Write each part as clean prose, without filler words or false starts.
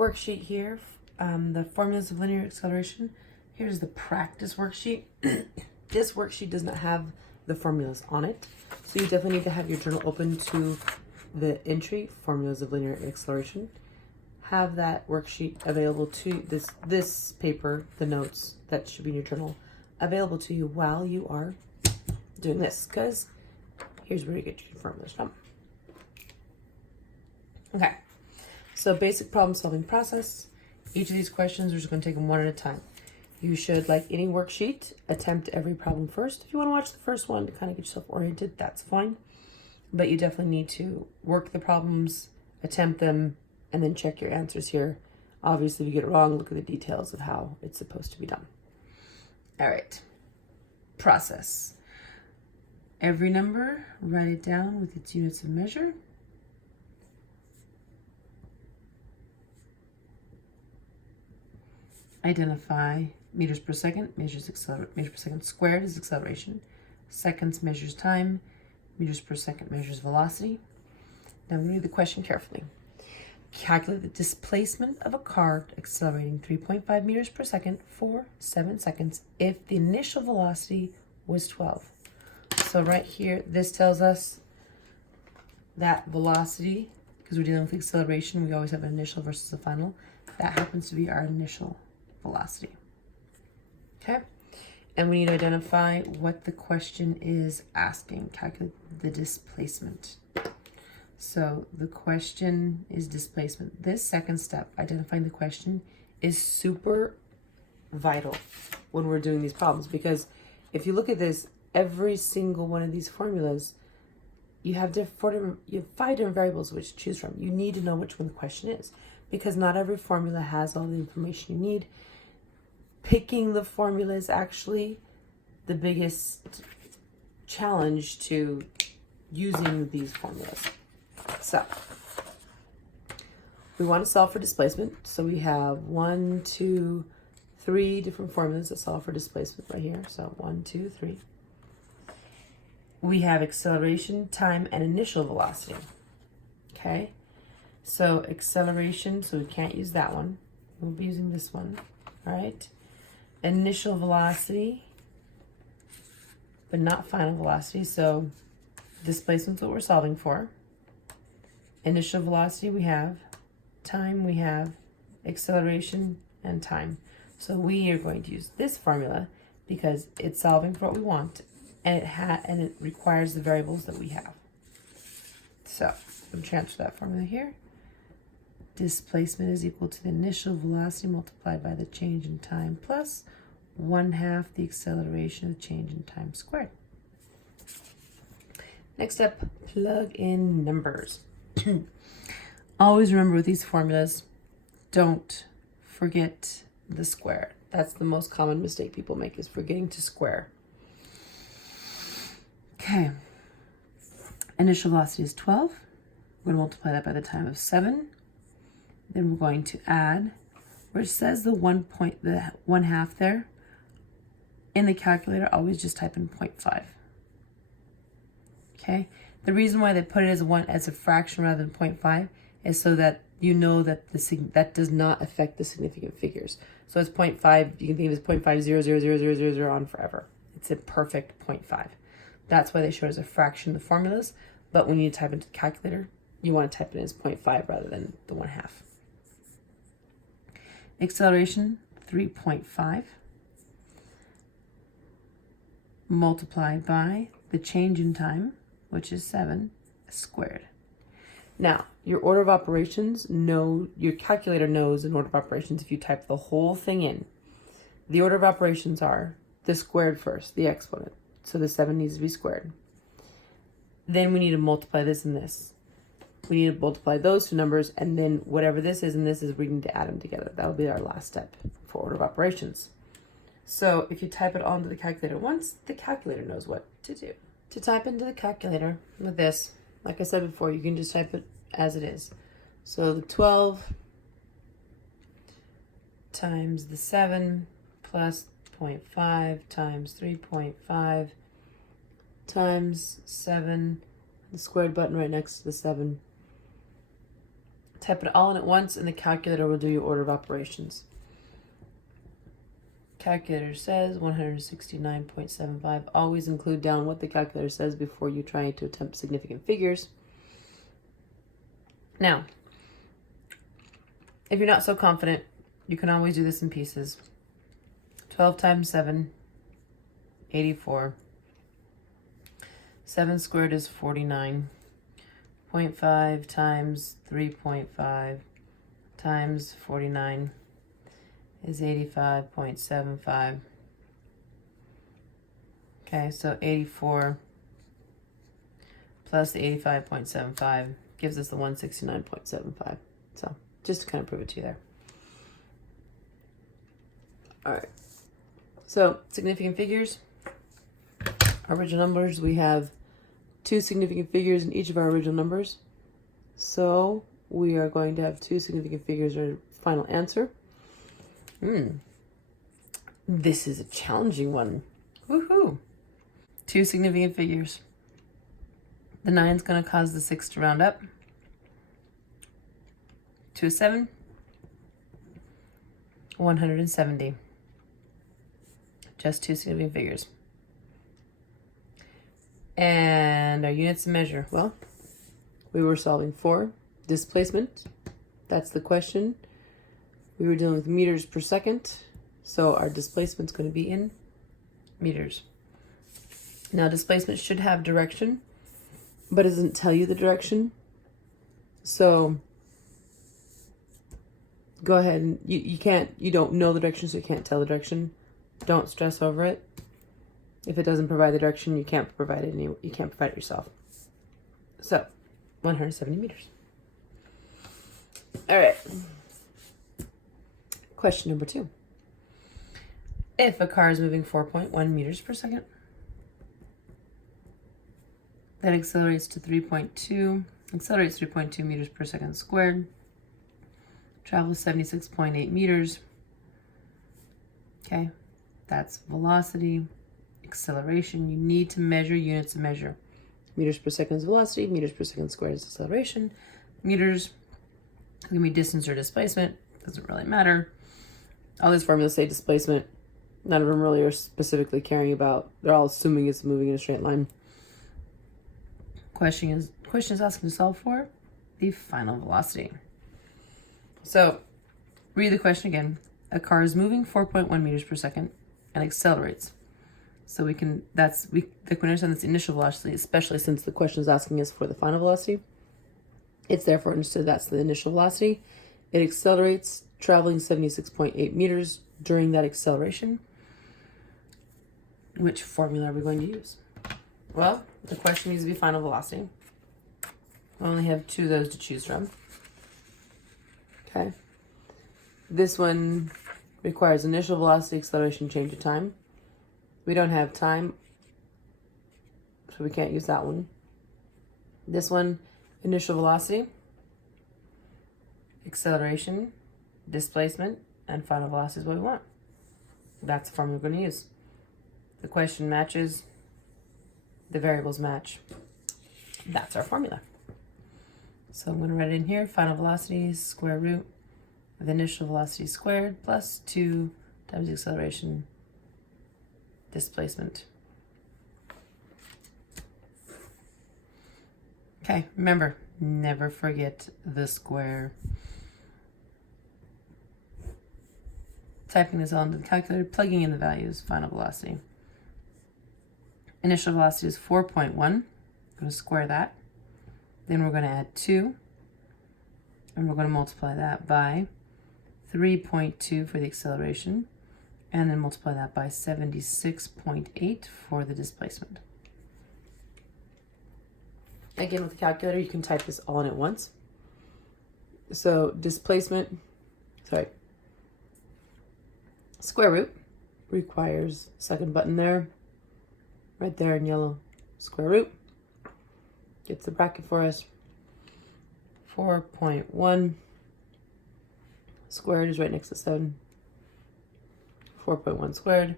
worksheet here, the formulas of linear acceleration. Here's the practice worksheet. This worksheet does not have the formulas on it, so you definitely need to have your journal open to the entry, formulas of linear acceleration. Have that worksheet available to this paper, the notes that should be in your journal, available to you while you are doing this, because here's where you get your formulas from. Okay, so basic problem solving process. Each of these questions, we're just going to take them one at a time. You should, like any worksheet, attempt every problem first. If you want to watch the first one to kind of get yourself oriented, that's fine. But you definitely need to work the problems, attempt them, and then check your answers here. Obviously, if you get it wrong, look at the details of how it's supposed to be done. All right, process. Every number, write it down with its units of measure. Identify meters per second, meters per second squared is acceleration. Seconds measures time, meters per second measures velocity. Now read the question carefully. Calculate the displacement of a car accelerating 3.5 meters per second for 7 seconds if the initial velocity was 12. So right here, this tells us that velocity, because we're dealing with acceleration, we always have an initial versus a final. That happens to be our initial velocity. Okay, and we need to identify what the question is asking. Calculate the displacement. So the question is displacement. This second step, identifying the question, is super vital when we're doing these problems, because if you look at this, every single one of these formulas, you have 5 different variables which to choose from. You need to know which one the question is, because not every formula has all the information you need. Picking the formula is actually the biggest challenge to using these formulas. So we want to solve for displacement. So we have 1, 2, 3 different formulas that solve for displacement right here. So 1, 2, 3. We have acceleration, time, and initial velocity. Okay, so acceleration, so we can't use that one. We'll be using this one. All right. Initial velocity, but not final velocity. So displacement's what we're solving for. Initial velocity we have, time we have, acceleration and time. So we are going to use this formula because it's solving for what we want, and it requires the variables that we have. So I'm transfer that formula here. Displacement is equal to the initial velocity multiplied by the change in time plus 1/2 the acceleration of the change in time squared. Next step, plug in numbers. Always remember with these formulas, don't forget the square. That's the most common mistake people make, is forgetting to square. Okay, initial velocity is 12. We're going to multiply that by the time of 7. Then we're going to add, where it says the 1/2 there, in the calculator, always just type in 0.5. Okay, the reason why they put it as a fraction rather than 0.5 is so that you know that that does not affect the significant figures. So it's 0.5, you can think of it as 0.5000000 on forever. It's a perfect 0.5. That's why they show it as a fraction in the formulas, but when you type into the calculator, you want to type it as 0.5 rather than the 1/2. Acceleration, 3.5, multiplied by the change in time, which is 7, squared. Now, your order of operations, your calculator knows an order of operations if you type the whole thing in. The order of operations are the squared first, the exponent. So the 7 needs to be squared. Then we need to multiply this and this. We need to multiply those two numbers, and then whatever this is and this is, we need to add them together. That will be our last step for order of operations. So if you type it onto the calculator once, the calculator knows what to do. To type into the calculator with this, like I said before, you can just type it as it is. So the 12 times the 7 plus 0.5 times 3.5 times 7, the squared button right next to the 7, Type it all in at once and the calculator will do your order of operations. Calculator says 169.75. Always include down what the calculator says before you try to attempt significant figures. Now, if you're not so confident, you can always do this in pieces. 12 times 7, 84. 7 squared is 49. 0.5 times 3.5 times 49 is 85.75. Okay, so 84 plus the 85.75 gives us the 169.75. So just to kind of prove it to you there. All right. So significant figures, original numbers. We have 2 significant figures in each of our original numbers. So we are going to have 2 significant figures as our final answer. This is a challenging one. Woohoo! 2 significant figures. The 9 is going to cause the 6 to round up to a 7. 170. Just 2 significant figures. And our units of measure. Well, we were solving for displacement. That's the question. We were dealing with meters per second. So our displacement is going to be in meters. Now displacement should have direction, but it doesn't tell you the direction. So go ahead and you don't know the direction, so you can't tell the direction. Don't stress over it. If it doesn't provide the direction, you can't provide it. You can't provide it yourself. So, 170 meters. All right. Question number 2. If a car is moving 4.1 meters per second, that accelerates 3.2 meters per second squared, travels 76.8 meters. Okay, that's velocity. Acceleration, you need to measure units of measure. Meters per second is velocity, meters per second squared is acceleration. Meters is going to be distance or displacement, doesn't really matter. All these formulas say displacement. None of them really are specifically caring about, they're all assuming it's moving in a straight line. Question is asking to solve for the final velocity. So, read the question again. A car is moving 4.1 meters per second and accelerates. So we can understand this initial velocity, especially since the question is asking us for the final velocity. It's therefore understood that's the initial velocity. It accelerates, traveling 76.8 meters during that acceleration. Which formula are we going to use? Well, the question needs to be final velocity. I only have 2 of those to choose from. Okay. This one requires initial velocity, acceleration, change of time. We don't have time, so we can't use that one. This one, initial velocity, acceleration, displacement, and final velocity is what we want. That's the formula we're going to use. The question matches, the variables match. That's our formula. So I'm going to write it in here. Final velocity is square root of the initial velocity squared plus 2 times the acceleration displacement. Okay, remember, never forget the square. Typing this all into the calculator, plugging in the values, final velocity. Initial velocity is 4.1. I'm going to square that. Then we're going to add 2. And we're going to multiply that by 3.2 for the acceleration. And then multiply that by 76.8 for the displacement. Again, with the calculator, you can type this all in at once. So square root requires second button there, right there in yellow, square root. Gets the bracket for us. 4.1 squared is right next to 7. 4.1 squared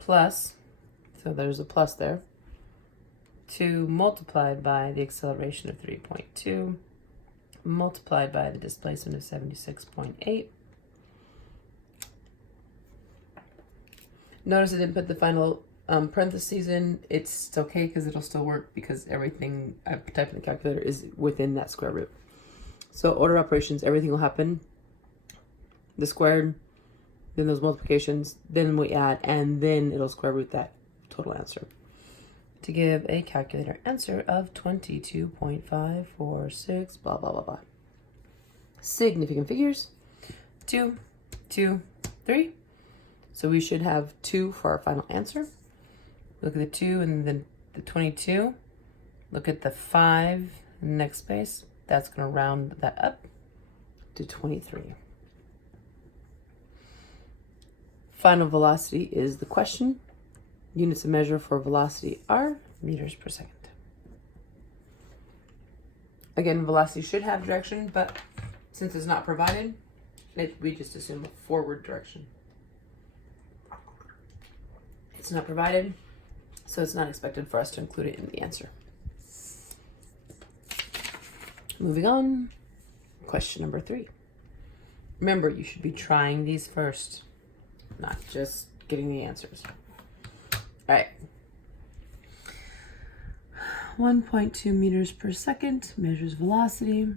plus, so there's a plus there, 2 multiplied by the acceleration of 3.2 multiplied by the displacement of 76.8. Notice I didn't put the final parentheses in. It's okay because it'll still work because everything I've typed in the calculator is within that square root. So order operations, everything will happen. The squared, then those multiplications, then we add, and then it'll square root that total answer to give a calculator answer of 22.546, blah, blah, blah, blah. Significant figures, 2, 2, 3. So we should have 2 for our final answer. Look at the 2 and then the 22. Look at the 5 next space. That's going to round that up to 23. Final velocity is the question. Units of measure for velocity are meters per second. Again, velocity should have direction, but since it's not provided, we just assume a forward direction. It's not provided, so it's not expected for us to include it in the answer. Moving on, question number 3. Remember, you should be trying these first, not just getting the answers. All right. 1.2 meters per second measures velocity.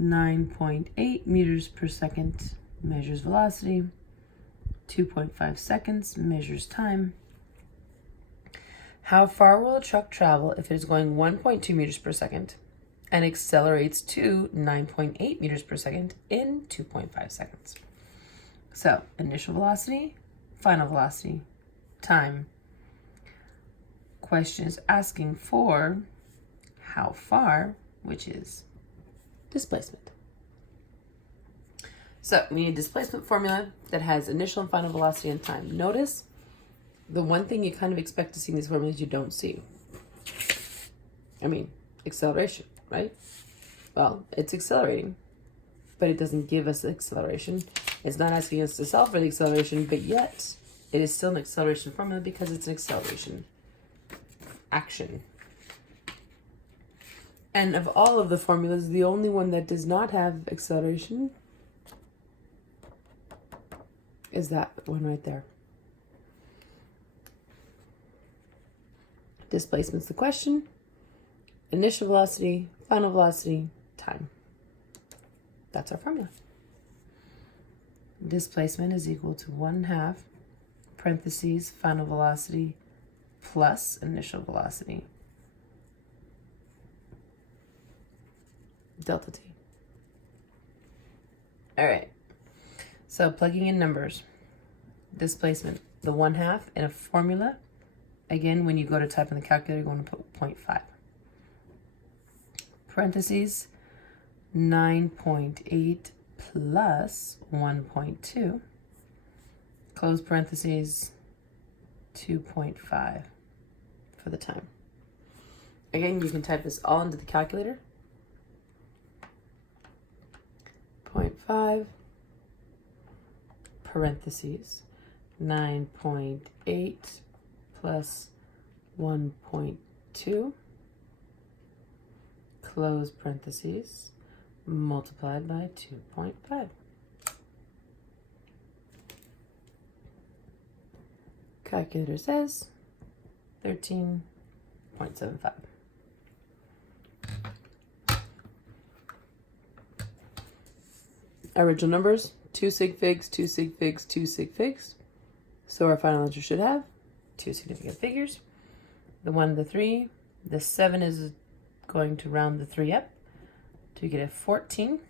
9.8 meters per second measures velocity. 2.5 seconds measures time. How far will a truck travel if it is going 1.2 meters per second and accelerates to 9.8 meters per second in 2.5 seconds? So, initial velocity, final velocity, time. Question is asking for how far, which is displacement. So, we need a displacement formula that has initial and final velocity and time. Notice the one thing you kind of expect to see in these formulas you don't see. I mean, acceleration, right? Well, it's accelerating, but it doesn't give us the acceleration. It's not asking us to solve for the acceleration, but yet it is still an acceleration formula because it's an acceleration action. And of all of the formulas, the only one that does not have acceleration is that one right there. Displacement's the question. Initial velocity, final velocity, time. That's our formula. Displacement is equal to 1/2 parentheses final velocity plus initial velocity delta t. All right. So plugging in numbers. Displacement, the 1/2 in a formula. Again, when you go to type in the calculator, you're going to put 0.5. Parentheses, 9.8 plus 1.2. Close parentheses, 2.5 for the time. Again, you can type this all into the calculator. 0.5 parentheses, 9.8 plus 1.2, close parentheses, multiplied by 2.5. Calculator says 13.75. Original numbers, 2 sig figs, 2 sig figs, 2 sig figs. So our final answer should have 2 significant figures. The 1, the 3, the 7 is going to round the 3 up to get a 14.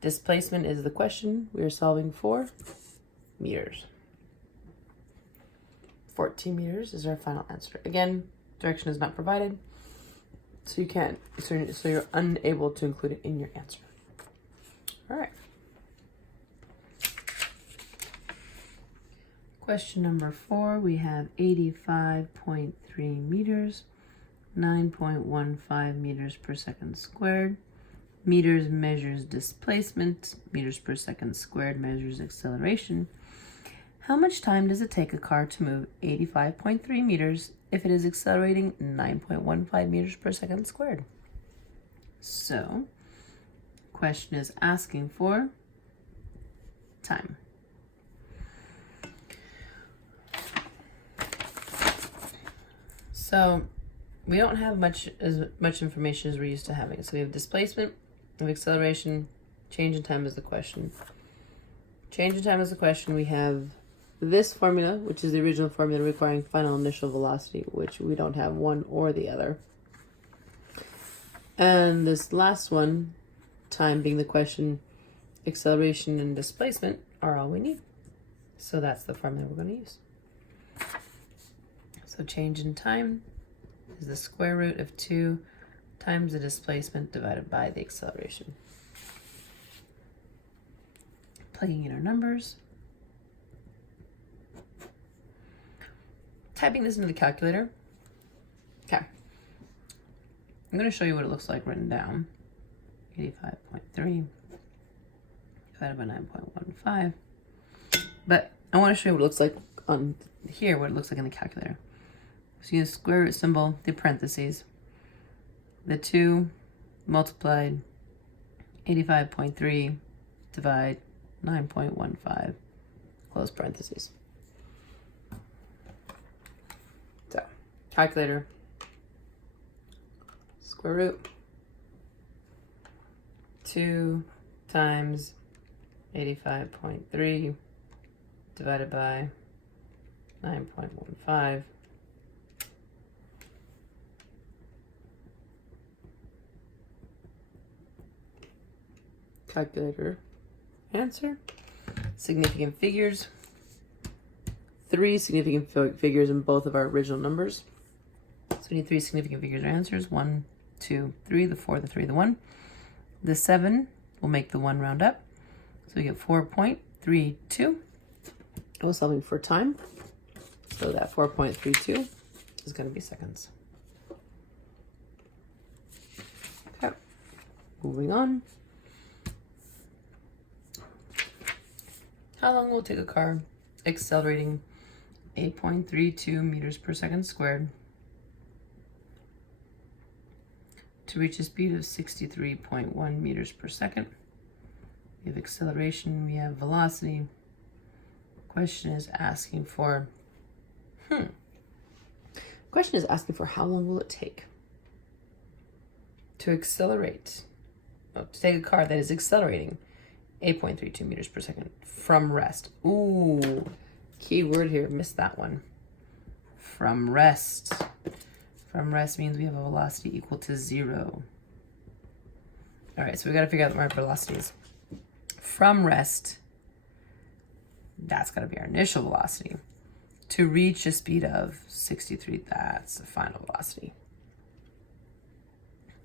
Displacement is the question we are solving for. Meters. 14 meters is our final answer. Again, direction is not provided, so you can't. So you're unable to include it in your answer. All right. Question number 4, we have 85.3 meters, 9.15 meters per second squared. Meters measures displacement, meters per second squared measures acceleration. How much time does it take a car to move 85.3 meters if it is accelerating 9.15 meters per second squared? So, question is asking for time. So we don't have as much information as we're used to having. So we have displacement, we have acceleration, change in time is the question. Change in time is the question. We have this formula, which is the original formula requiring final initial velocity, which we don't have one or the other. And this last one, time being the question, acceleration and displacement are all we need. So that's the formula we're going to use. So change in time is the square root of 2 times the displacement divided by the acceleration. Plugging in our numbers. Typing this into the calculator. Okay. I'm going to show you what it looks like written down. 85.3 divided by 9.15. But I want to show you what it looks like on here, what it looks like in the calculator. So use square root symbol, the parentheses. The 2 multiplied 85.3 divide 9.15, close parentheses. So, calculator, square root, 2 times 85.3 divided by 9.15. Calculator answer. Significant figures. 3 significant figures in both of our original numbers. So we need 3 significant figures or answers. 1, 2, 3, the 4, the 3, the 1. The 7 will make the 1 round up. So we get 4.32. I was solving for time. So that 4.32 is going to be seconds. Okay, moving on. How long will it take a car accelerating 8.32 meters per second squared to reach a speed of 63.1 meters per second? We have acceleration, we have velocity. Question is asking for, Question is asking for how long will it take to accelerate, to take a car that is accelerating 8.32 meters per second from rest. Ooh, key word here, missed that one. From rest. From rest means we have a velocity equal to 0. All right, so we got to figure out what our velocity is. From rest, that's got to be our initial velocity. To reach a speed of 63, that's the final velocity.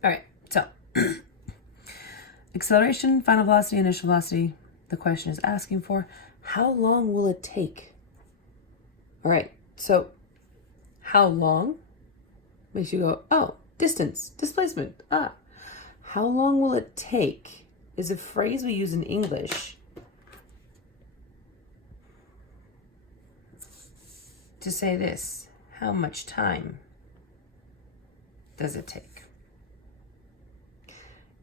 All right, so acceleration, final velocity, initial velocity. The question is asking for how long will it take? All right, so how long makes you go, oh, distance, displacement. How long will it take is a phrase we use in English to say this. How much time does it take?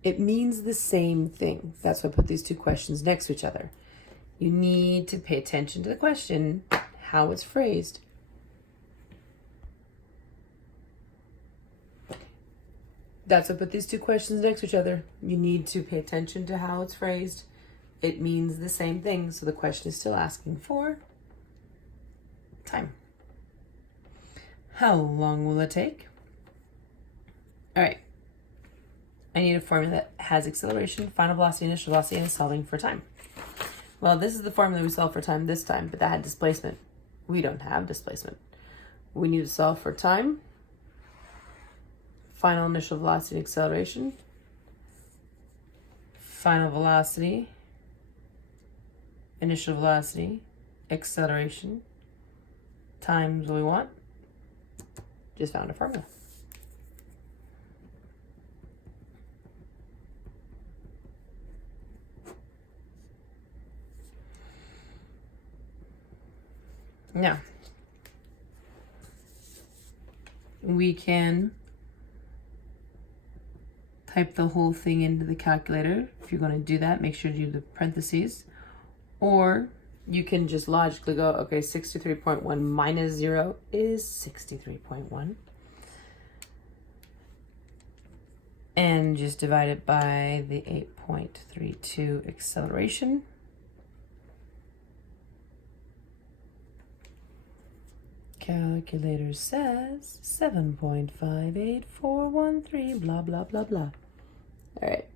It means the same thing. That's why I put these two questions next to each other. You need to pay attention to the question, how it's phrased. That's why I put these two questions next to each other. You need to pay attention to how it's phrased. It means the same thing, so the question is still asking for time. How long will it take? All right. I need a formula that has acceleration, final velocity, initial velocity, and is solving for time. Well, this is the formula we solved for time this time, but that had displacement. We don't have displacement. We need to solve for time, final initial velocity, acceleration, final velocity, initial velocity, acceleration, times what we want. Just found a formula. Now, type the whole thing into the calculator. If you're going to do that, make sure to do the parentheses. Or you can just logically go, okay, 63.1 minus 0 is 63.1. And just divide it by the 8.32 acceleration. Calculator says 7.58413, blah, blah, blah, blah. All right.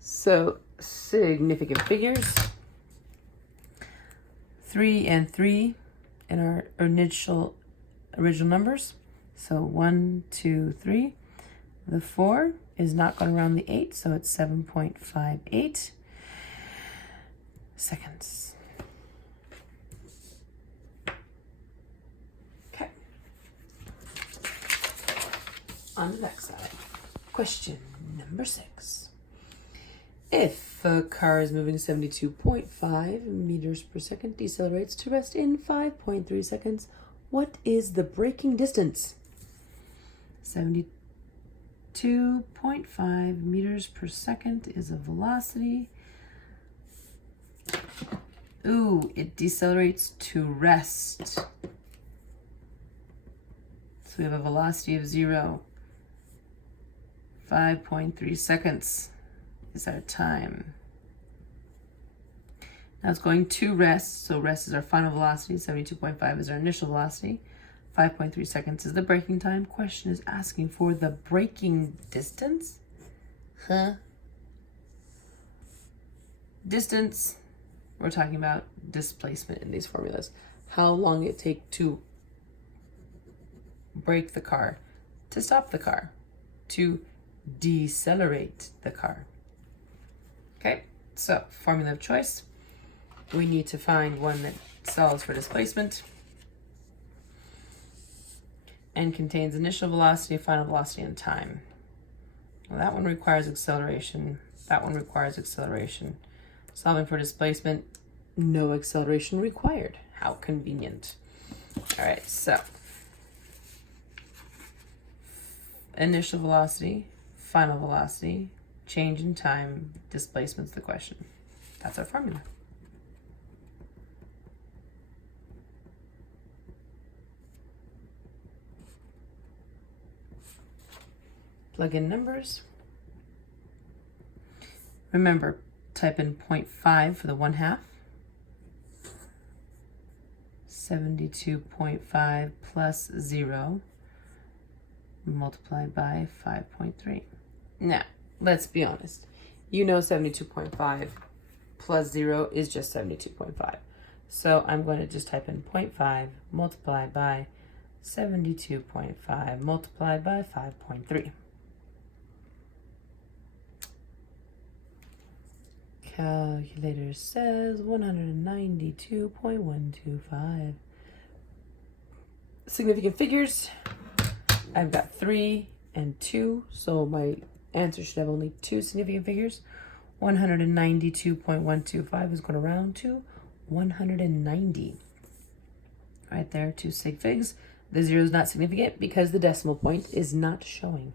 So significant figures. 3 and 3 in our original numbers. So 1, 2, 3. The 4 is not going around the 8, so it's 7.58 seconds. Okay. On the back side, question number 6. If a car is moving 72.5 meters per second, decelerates to rest in 5.3 seconds, what is the braking distance? 72.5 meters per second is a velocity. Ooh, it decelerates to rest. So we have a velocity of 0. 5.3 seconds is our time. Now it's going to rest, so rest is our final velocity, 72.5 is our initial velocity, 5.3 seconds is the braking time. Question is asking for the braking distance? Distance, we're talking about displacement in these formulas. How long it take to brake the car, to stop the car, to decelerate the car. Okay, so formula of choice. We need to find one that solves for displacement and contains initial velocity, final velocity, and time. Well, that one requires acceleration. That one requires acceleration. Solving for displacement, no acceleration required. How convenient. All right, so initial velocity, final velocity, change in time, displacement's the question. That's our formula. Plug in numbers. Remember, type in 0.5 for the 1/2. 72.5 plus 0 multiplied by 5.3. Now, let's be honest. You know 72.5 plus 0 is just 72.5. So I'm going to just type in 0.5 multiplied by 72.5 multiplied by 5.3. Calculator says 192.125. Significant figures. I've got 3 and 2, so my answer should have only 2 significant figures. 192.125 is going to round to 190. Right there, 2 sig figs. The 0 is not significant because the decimal point is not showing.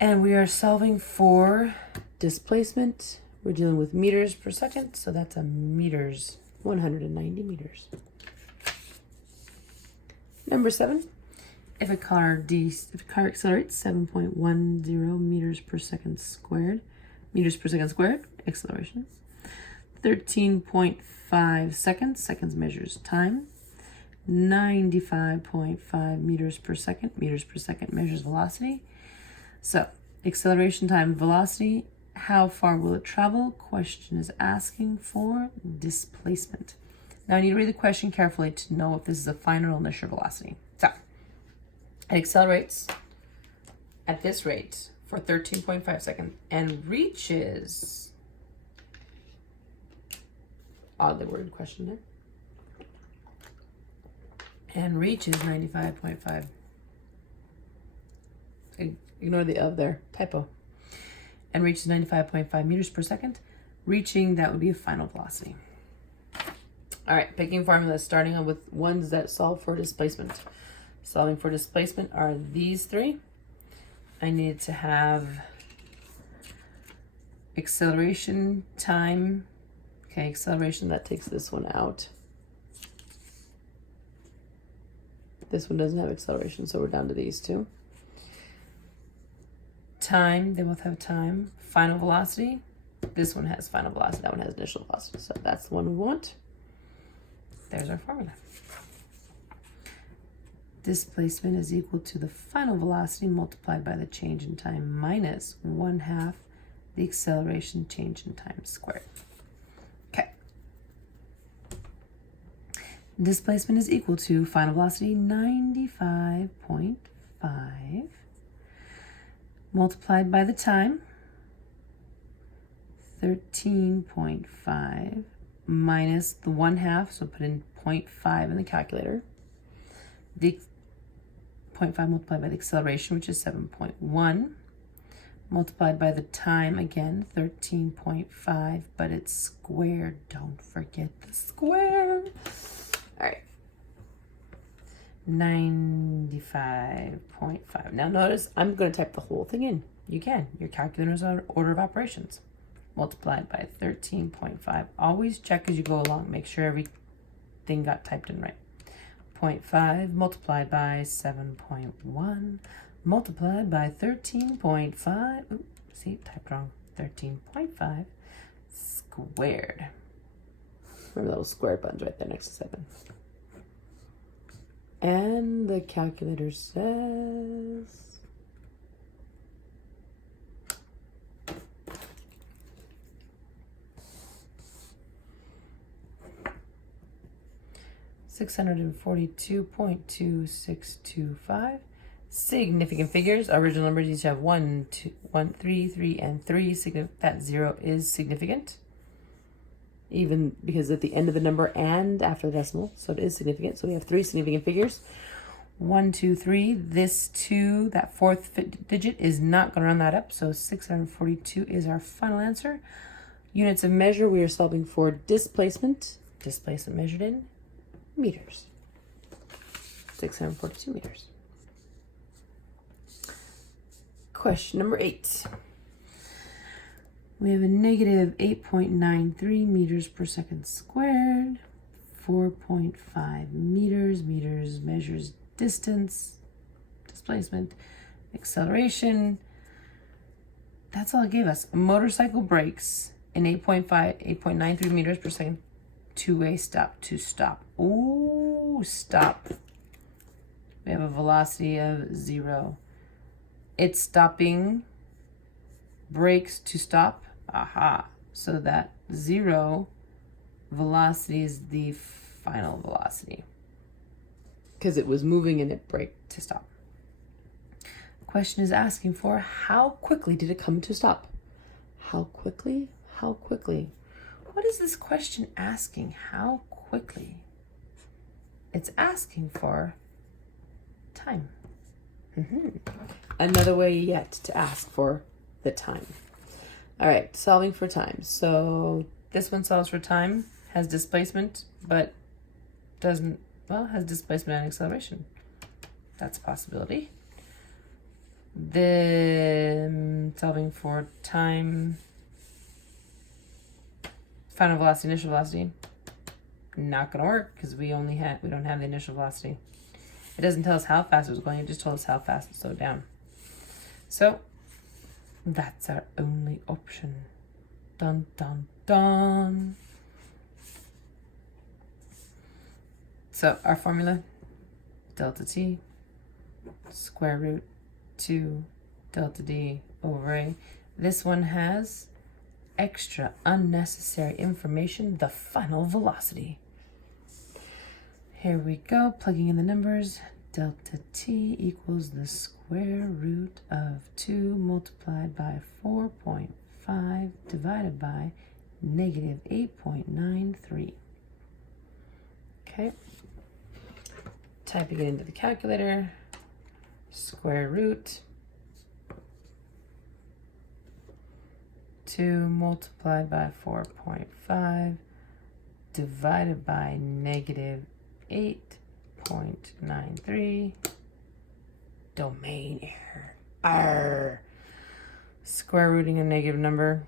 And we are solving for displacement. We're dealing with meters per second, so that's a meters, 190 meters. Number 7. If a car accelerates 7.10 meters per second squared, acceleration, 13.5 seconds measures time, 95.5 meters per second measures velocity. So, acceleration, time, velocity, how far will it travel? Question is asking for displacement. Now, I need to read the question carefully to know if this is a final or initial velocity. So, it accelerates at this rate for 13.5 seconds and reaches, oddly worded question there, and reaches 95.5. Ignore the of there, typo. And reaches 95.5 meters per second. Reaching, that would be a final velocity. All right, picking formulas, starting on with ones that solve for displacement. Solving for displacement are these 3. I needed to have acceleration, time. Okay, acceleration, that takes this one out. This one doesn't have acceleration, so we're down to these two. Time, they both have time. Final velocity, this one has final velocity, that one has initial velocity. So that's the one we want. There's our formula. Displacement is equal to the final velocity multiplied by the change in time minus 1/2 the acceleration change in time squared. Okay. Displacement is equal to final velocity 95.5 multiplied by the time 13.5 minus the 1/2, so put in 0.5 in the calculator. The 0.5 multiplied by the acceleration, which is 7.1, multiplied by the time, again, 13.5, but it's squared. Don't forget the square. All right. 95.5. Now notice, I'm going to type the whole thing in. You can. Your calculator's on order of operations. Multiplied by 13.5. Always check as you go along. Make sure everything got typed in right. 0.5 multiplied by 7.1 multiplied by 13.5. Oops, see, typed wrong. 13.5 squared. Remember those square buttons right there next to 7. And the calculator says 642.2625. Significant figures. Original numbers each have 1, 2, 1, 3, 3, and 3. That 0 is significant, even because at the end of the number and after the decimal, so it is significant. So we have 3 significant figures. 1, 2, 3. This 2, that fourth digit, is not going to round that up. So 642 is our final answer. Units of measure, we are solving for displacement. Displacement measured in meters. 642 meters. Question number 8. We have a negative 8.93 meters per second squared. 4.5 meters. Meters measures distance, displacement, acceleration. That's all it gave us. A motorcycle brakes in 8.93 meters per second. Two-way stop to stop. Ooh, stop. We have a velocity of 0. It's stopping. Brakes to stop. Aha. So that 0 velocity is the final velocity, because it was moving and it braked to stop. The question is asking for how quickly did it come to stop? How quickly? How quickly? What is this question asking? How quickly? It's asking for time. Another way yet to ask for the time. All right, solving for time. So this one solves for time, has displacement, but doesn't, well, has displacement and acceleration. That's a possibility. Then solving for time, final velocity, initial velocity, not gonna work because we don't have the initial velocity. It doesn't tell us how fast it was going, it just told us how fast it slowed down. So that's our only option. Dun dun dun. So our formula, delta t square root 2 delta d over a. This one has extra unnecessary information, the final velocity. Here we go, plugging in the numbers. Delta t equals the square root of 2 multiplied by 4.5 divided by negative 8.93. Okay. Typing it into the calculator. Square root 2 multiplied by 4.5 divided by negative 8.93. Domain error. Arr. Square rooting a negative number.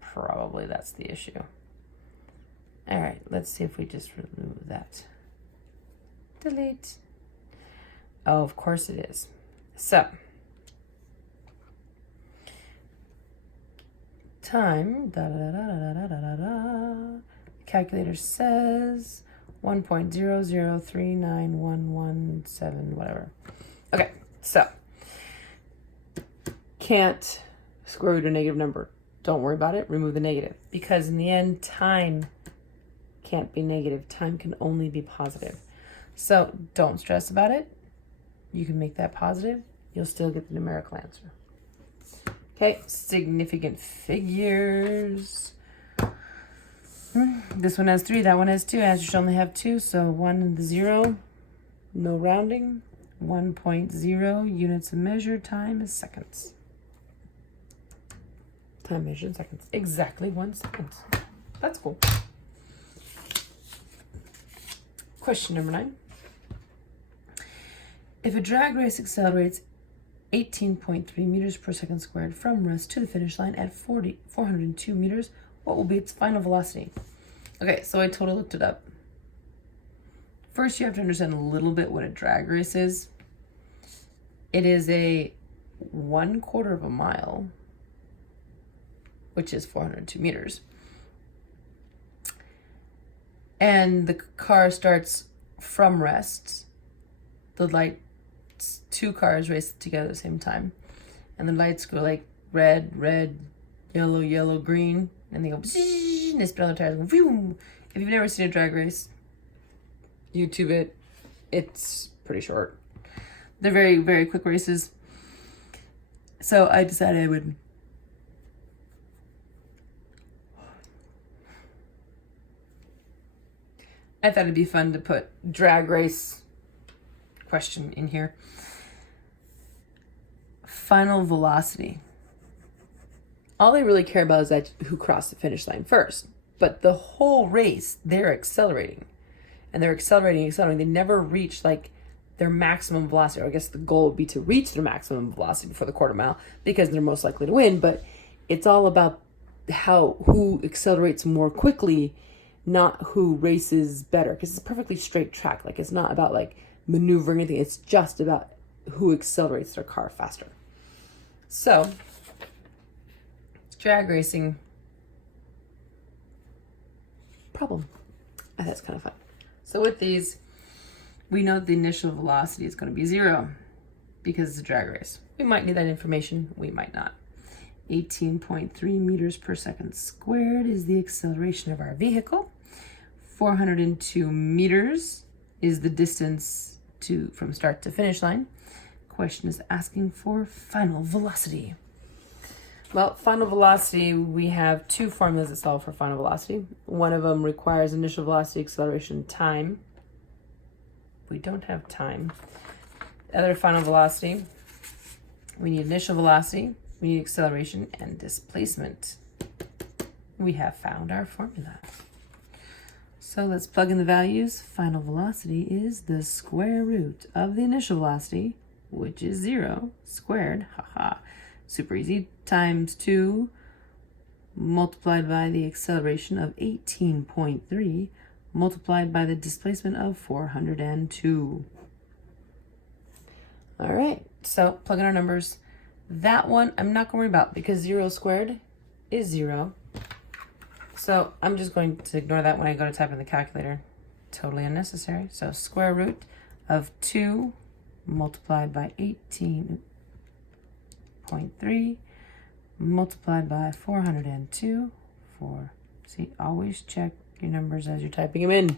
Probably that's the issue. All right, let's see if we just remove that. Delete. Oh, of course it is. So, time, calculator says 1.0039117, whatever. Okay, so, can't square root a negative number. Don't worry about it, remove the negative. Because in the end, time can't be negative. Time can only be positive. So don't stress about it. You can make that positive. You'll still get the numerical answer. Okay, significant figures. This one has 3, that one has 2. Answers should only have 2, so 1 and the 0, no rounding. 1.0 units of measure, time is seconds. Time measured in seconds. Exactly 1 second. That's cool. Question number 9. If a drag race accelerates 18.3 meters per second squared from rest to the finish line at 402 meters, what will be its final velocity? Okay, so I totally looked it up. First, you have to understand a little bit what a drag race is. It is a 1/4 of a mile, which is 402 meters. And the car starts from rest. The lights, 2 cars race together at the same time. And the lights go like red, red, yellow, yellow, green. And they go, and they spin on the tires and go, vroom. If you've never seen a drag race, YouTube it. It's pretty short. They're very, very quick races. So I decided I thought it'd be fun to put drag race question in here. Final velocity. All they really care about is that who crossed the finish line first. But the whole race, they're accelerating. And they're accelerating. They never reach like their maximum velocity. Or I guess the goal would be to reach their maximum velocity before the 1/4 mile because they're most likely to win. But it's all about who accelerates more quickly, not who races better, because it's a perfectly straight track. Like, it's not about like maneuvering anything. It's just about who accelerates their car faster. So drag racing problem. I thought it's kind of fun. So with these, we know the initial velocity is going to be 0 because it's a drag race. We might need that information. We might not. 18.3 meters per second squared is the acceleration of our vehicle. 402 meters is the distance from start to finish line. Question is asking for final velocity. Well, final velocity, we have 2 formulas that solve for final velocity. One of them requires initial velocity, acceleration, time. We don't have time. The other final velocity, we need initial velocity, we need acceleration, and displacement. We have found our formula. So let's plug in the values. Final velocity is the square root of the initial velocity, which is 0, squared, haha, super easy, times 2 multiplied by the acceleration of 18.3 multiplied by the displacement of 402. All right, so plug in our numbers. That one I'm not going to worry about because 0 squared is 0. So I'm just going to ignore that when I go to type in the calculator. Totally unnecessary. So square root of 2 multiplied by 18.3 multiplied by 402. See, always check your numbers as you're typing them in.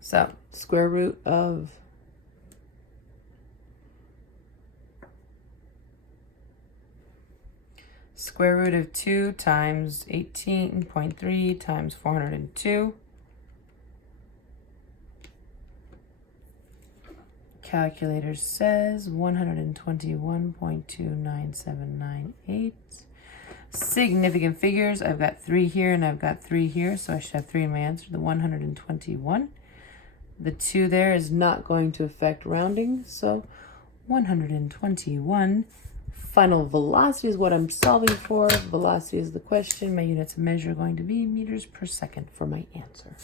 So square root of square root of 2 times 18.3 times 402. Calculator says 121.29798. Significant figures, I've got 3 here and I've got 3 here, so I should have 3 in my answer, the 121. The 2 there is not going to affect rounding, so 121. Final velocity is what I'm solving for. Velocity is the question. My units of measure are going to be meters per second for my answer.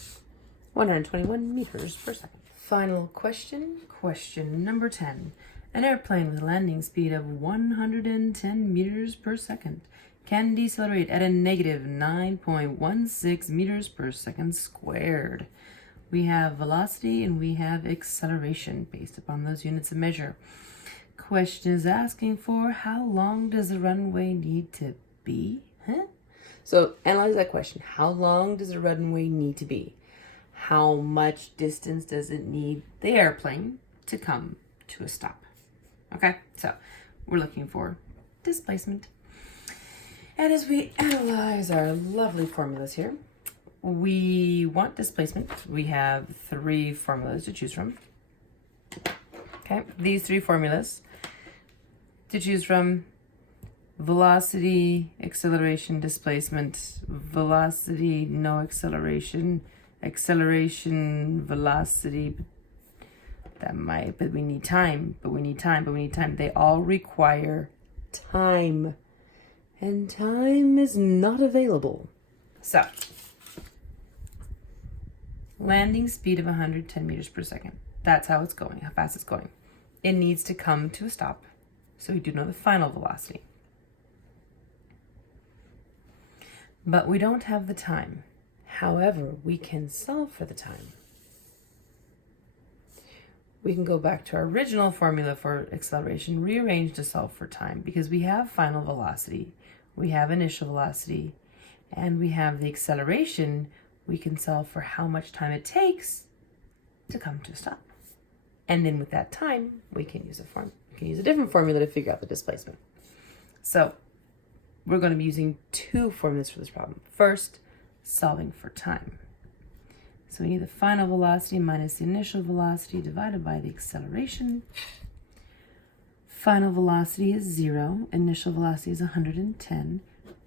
121 meters per second. Final question, question number 10. An airplane with a landing speed of 110 meters per second can decelerate at a negative 9.16 meters per second squared. We have velocity and we have acceleration based upon those units of measure. Question is asking for how long does the runway need to be? So analyze that question. How long does the runway need to be? How much distance does it need the airplane to come to a stop? Okay, so we're looking for displacement. And as we analyze our lovely formulas here, we want displacement. We have 3 formulas to choose from. Okay, these 3 formulas to choose from: velocity, acceleration, displacement, velocity, no acceleration, acceleration, velocity. That might, but we need time, but we need time, but we need time. They all require time, and time is not available. So, landing speed of 110 meters per second. That's how it's going, how fast it's going. It needs to come to a stop. So we do know the final velocity. But we don't have the time. However, we can solve for the time. We can go back to our original formula for acceleration, rearrange to solve for time, because we have final velocity, we have initial velocity, and we have the acceleration. We can solve for how much time it takes to come to a stop. And then with that time, we can use a different formula to figure out the displacement. So we're going to be using 2 formulas for this problem. First, solving for time. So we need the final velocity minus the initial velocity divided by the acceleration. Final velocity is 0. Initial velocity is 110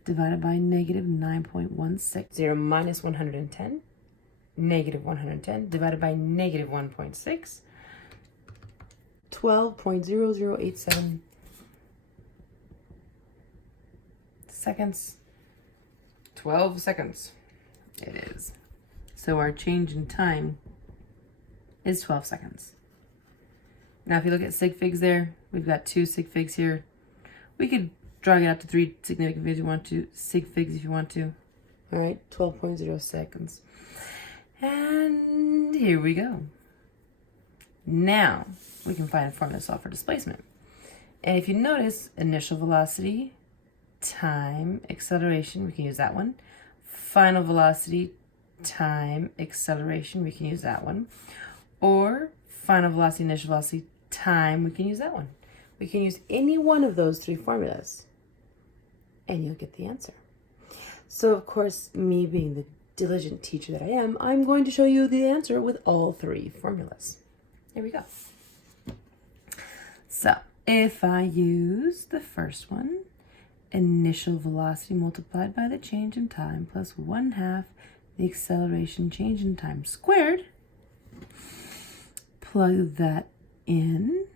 divided by negative 9.16. 0 minus 110, negative 110 divided by negative 1.6. 12.0087 seconds. 12 seconds it is. So our change in time is 12 seconds. Now if you look at sig figs there, we've got 2 sig figs here. We could drag it out to 3 significant figs if you want to, sig figs if you want to. All right, 12.0 seconds. And here we go. Now we can find a formula to solve for displacement. And if you notice, initial velocity, time, acceleration, we can use that one. Final velocity, time, acceleration, we can use that one. Or final velocity, initial velocity, time, we can use that one. We can use any one of those 3 formulas and you'll get the answer. So of course, me being the diligent teacher that I am, I'm going to show you the answer with all 3 formulas. Here we go. So if I use the first one, initial velocity multiplied by the change in time plus 1/2 the acceleration change in time squared, plug that in,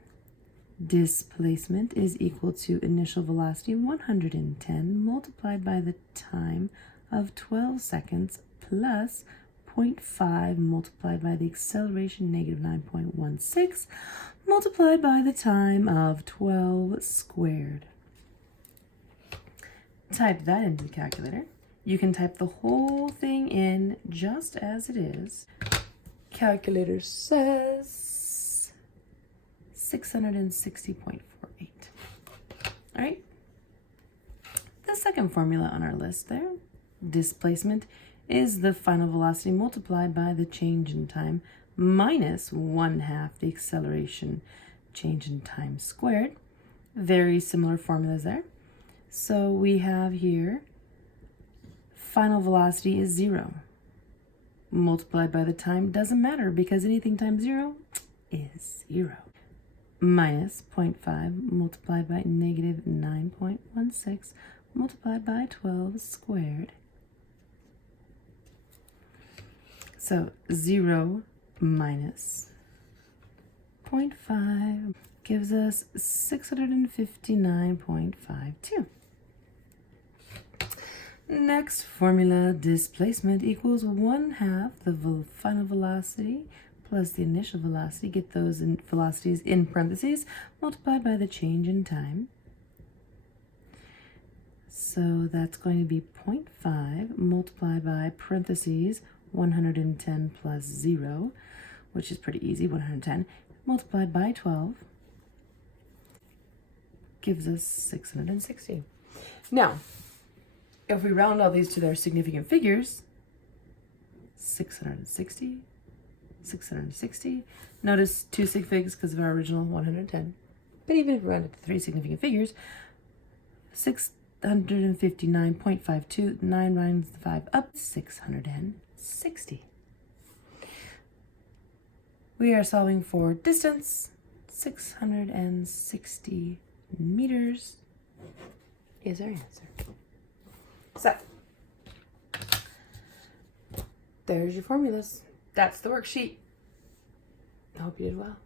displacement is equal to initial velocity 110 multiplied by the time of 12 seconds plus 0.5 multiplied by the acceleration negative 9.16 multiplied by the time of 12 squared. Type that into the calculator. You can type the whole thing in just as it is. Calculator says 660.48. All right. The second formula on our list there, displacement, is the final velocity multiplied by the change in time minus 1/2 the acceleration change in time squared. Very similar formulas there. So we have here final velocity is 0. Multiplied by the time doesn't matter because anything times 0 is 0. Minus 0.5 multiplied by negative 9.16 multiplied by 12 squared. So 0 minus 0.5 gives us 659.52. Next formula, displacement equals 1/2 the final velocity plus the initial velocity. Get those velocities in parentheses, multiplied by the change in time. So that's going to be 0.5 multiplied by parentheses 110 plus 0, which is pretty easy, 110, multiplied by 12 gives us 660. Now, if we round all these to their significant figures, 660, 660, notice 2 sig figs because of our original 110. But even if we round it to 3 significant figures, 659.52, 9 rounds the 5 up, 660. We are solving for distance. 660 meters is our answer. So, there's your formulas. That's the worksheet. I hope you did well.